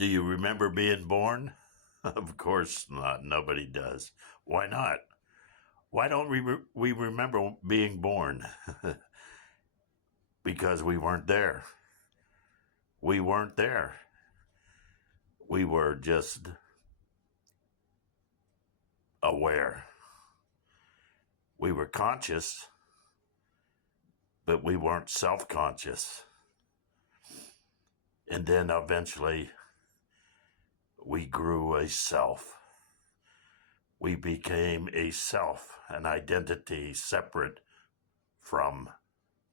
Do you remember being born? Of course not. Nobody does. Why not? Why don't we remember being born? Because we weren't there. We weren't there. We were just aware. We were conscious, but we weren't self-conscious. And then eventually we grew a self. We became a self, an identity separate from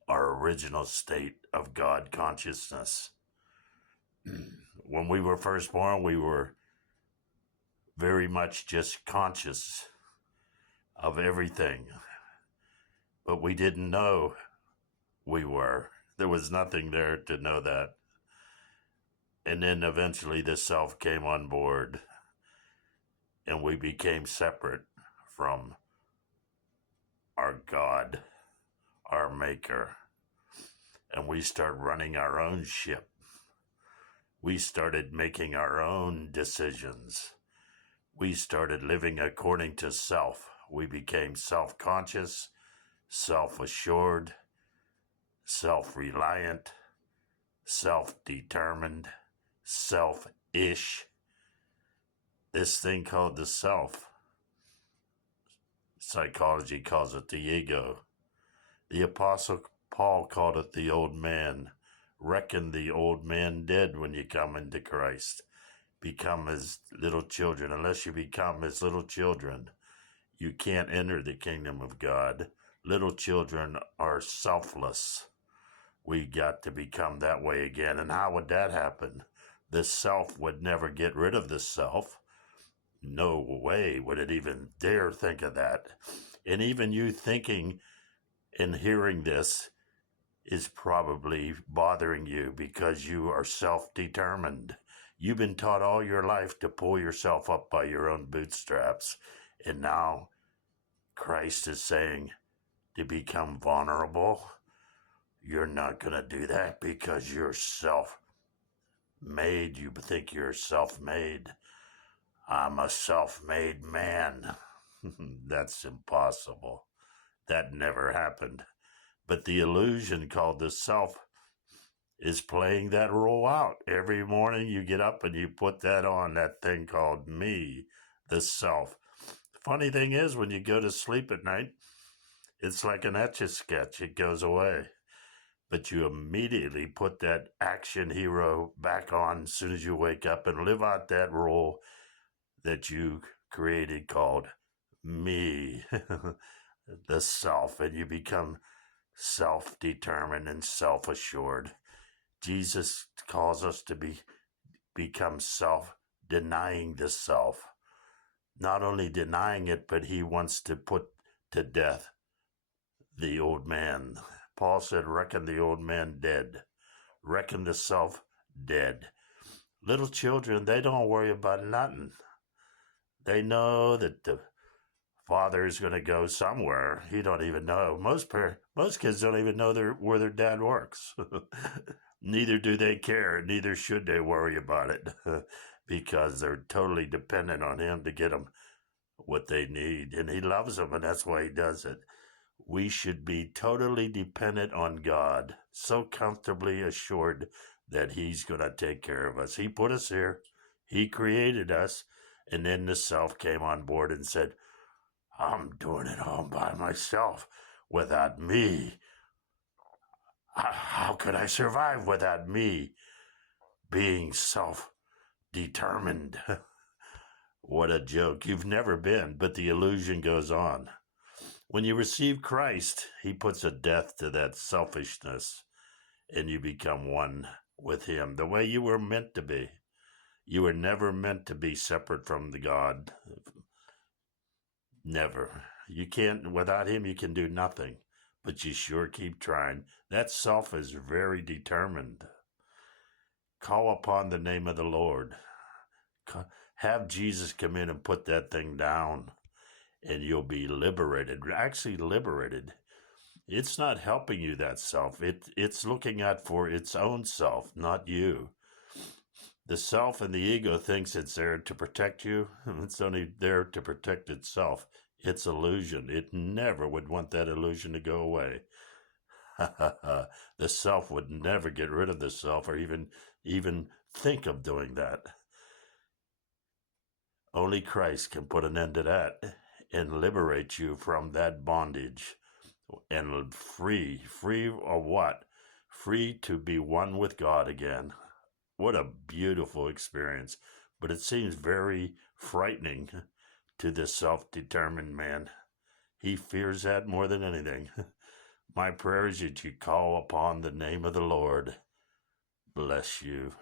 our original state of God consciousness. When we were first born, we were very much just conscious of everything, but we didn't know we were. There was nothing there to know that. And then eventually the self came on board and we became separate from our God, our maker. And we started running our own ship. We started making our own decisions. We started living according to self. We became self-conscious, self-assured, self-reliant, self-determined, self-ish. This thing called the self. Psychology calls it the ego. The Apostle Paul called it the old man. Reckon the old man dead when you come into Christ. Become as little children. Unless you become as little children, you can't enter the kingdom of God. Little children are selfless. We got to become that way again. And how would that happen? The self would never get rid of the self. No way would it even dare think of that. And even you thinking and hearing this is probably bothering you because you are self-determined. You've been taught all your life to pull yourself up by your own bootstraps. And now Christ is saying to become vulnerable. You're not going to do that because you're self-made. You think you're self-made. I'm a self-made man. That's impossible. That never happened. But the illusion called the self is playing that role out. Every morning you get up and you put that on, that thing called me, the self. Funny thing is, when you go to sleep at night, it's like an Etch-a-Sketch. It goes away. But you immediately put that action hero back on as soon as you wake up and live out that role that you created called me, the self, and you become self-determined and self-assured. Jesus calls us to become self-denying the self. Not only denying it, but he wants to put to death the old man. Paul said, reckon the old man dead. Reckon the self dead. Little children, they don't worry about nothing. They know that the father is going to go somewhere. He don't even know. Most kids don't even know where their dad works. Neither do they care. Neither should they worry about it because they're totally dependent on him to get them what they need. And he loves them, and that's why he does it. We should be totally dependent on God, so comfortably assured that he's going to take care of us. He put us here. He created us. And then the self came on board and said, I'm doing it all by myself. Without me, how could I survive without me being self-determined? What a joke. You've never been, but the illusion goes on. When you receive Christ, he puts a death to that selfishness, and you become one with him, the way you were meant to be. You were never meant to be separate from the God. Never. You can't, without him, you can do nothing, but you sure keep trying. That self is very determined. Call upon the name of the Lord. Have Jesus come in and put that thing down, and you'll be liberated. Actually liberated. It's not helping you, that self. It's looking out for its own self, not you. The self and the ego thinks it's there to protect you. It's only there to protect itself. It's illusion. It never would want that illusion to go away. The self would never get rid of the self, or even think of doing that. Only Christ can put an end to that and liberate you from that bondage. And free of what? Free to be one with God again. What a beautiful experience. But it seems very frightening to this self-determined man. He fears that more than anything. My prayer is that you call upon the name of the Lord. Bless you.